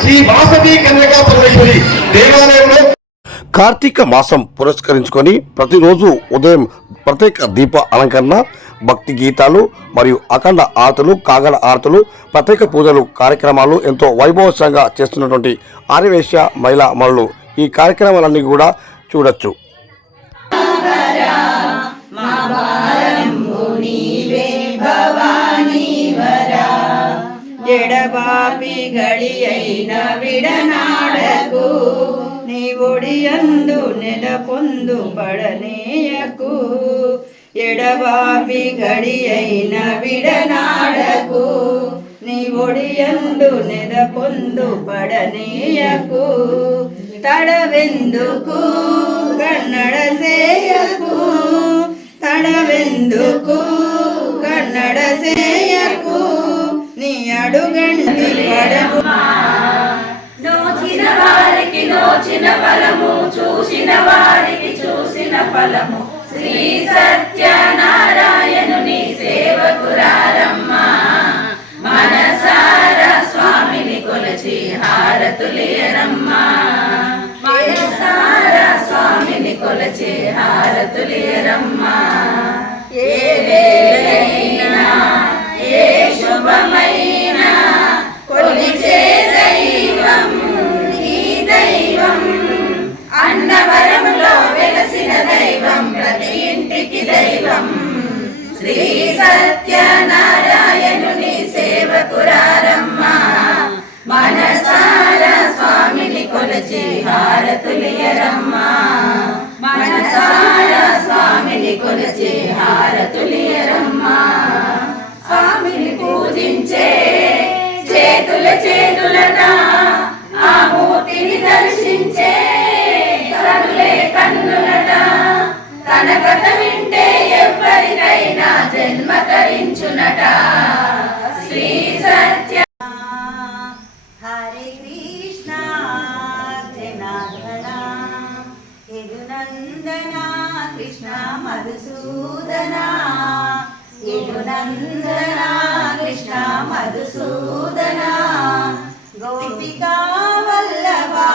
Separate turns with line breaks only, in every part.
శ్రీ వాసవి కన్యకా పరమేశ్వరి దేవాలయంలో
కార్తీక మాసం పురస్కరించుకొని ప్రతిరోజు ఉదయం ప్రత్యేక దీప అలంకరణ భక్తి గీతాలు మరియు అఖండ ఆరతులు కాగడ ఆరతులు ప్రత్యేక పూజలు కార్యక్రమాలు ఎంతో వైభవోత్సవంగా చేస్తున్నటువంటి ఆర్యవేశ్య మహిళా మరలు ఈ కార్యక్రమాలన్నీ కూడా చూడొచ్చు.
ఎడబాపి విడనాడకు నీ ఒడియందు నెల పొందు పడనేయకు. ఎడబాపి గడి అయిన విడనాడకు నీ ఒడియందు నెల పొందు పడనేయకు. తడవెందుకు కన్నడ సేయకు తడవెందుకు కన్నడ సే అడుగండి అడుగంటి
నోచిన వారికి నోచిన ఫలము చూసిన వారికి చూసిన ఫలము. శ్రీ సత్యనారాయణుని సేవకురారమ్మా మనసార స్వామిని కొలచి హారతులేరమ్మా మనసార స్వామిని కొలచి హారతులేరమ్మా ప్రతి ఇంటికి దైవం. శ్రీ సత్యనారాయణుని సేవకురారమ్మ
కృష్ణ జనార్దన మధుసూదన యదునందన కృష్ణ మధుసూదన గోపికా వల్లభా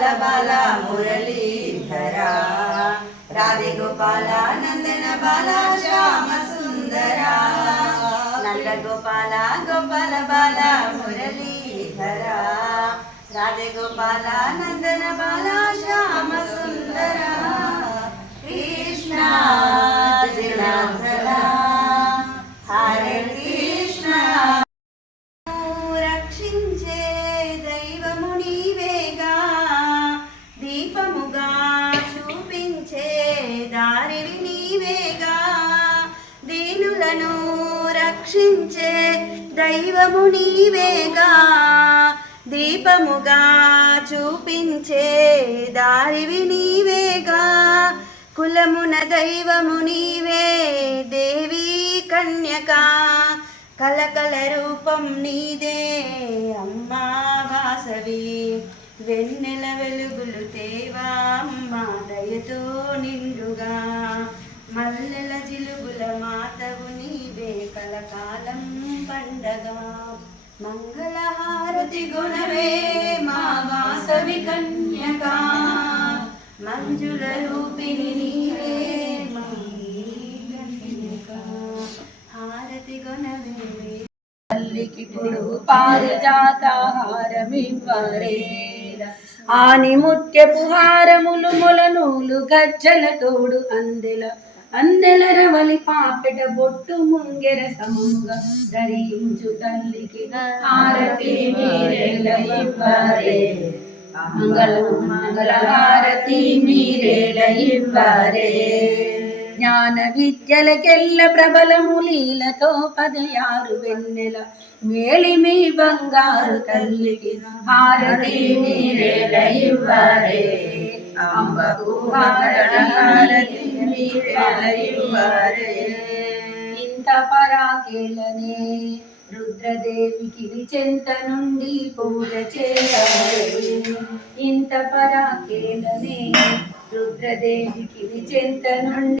బాల బాల మురళీధర రాధే గోపాల నందన బాల శ్యామ సుందర నంద గోపాల గోపాల బాల మురళీధర రాధే గోపాల నందన బాల దీనులను రక్షించే దైవము నీవేగా. దీపముగా చూపించే దారివి నీవేగా. కులమున దైవము నీవే దేవి కన్యక. కలకల రూపం నీదే అమ్మా వాసవి. వెన్నెల వెలుగులు తేవా అమ్మా దయతో నిండుగా. మల్లెల జిలుగు నీవే పండగ మంగళహారతి గుణవే మా వాసవి కన్యక. మంజుల రూపిణి నీవే హారతి గుణవే
తల్లికి పొడుగు పారిజాతాహారమివ్వరే ఆని ముత్యపు హారములు మొలనూలు గజ్జల తోడు అందెల. అందెలర వలి పాపెట బొట్టు ముంగెర సమంగ ధరించు తల్లికి హారతి మీరేలయ్యవారే ఇవ్వరే మంగళం మంగళ హారతి మీరేలయ్యవారే ఇవ్వరే జ్ఞాన విద్యలకెల్ల ప్రబలము లీలతో పదయారు వెన్నెల మేలిమి బంగారు తల్లికి హారతి మీరేలయ్యవారే ఇంత పరాకేలనే
రుద్రదేవికి చెంత నుండి పూజ చేయాలి. ఇంత పరాకేలనే రుద్రదేవికి చెంత నుండి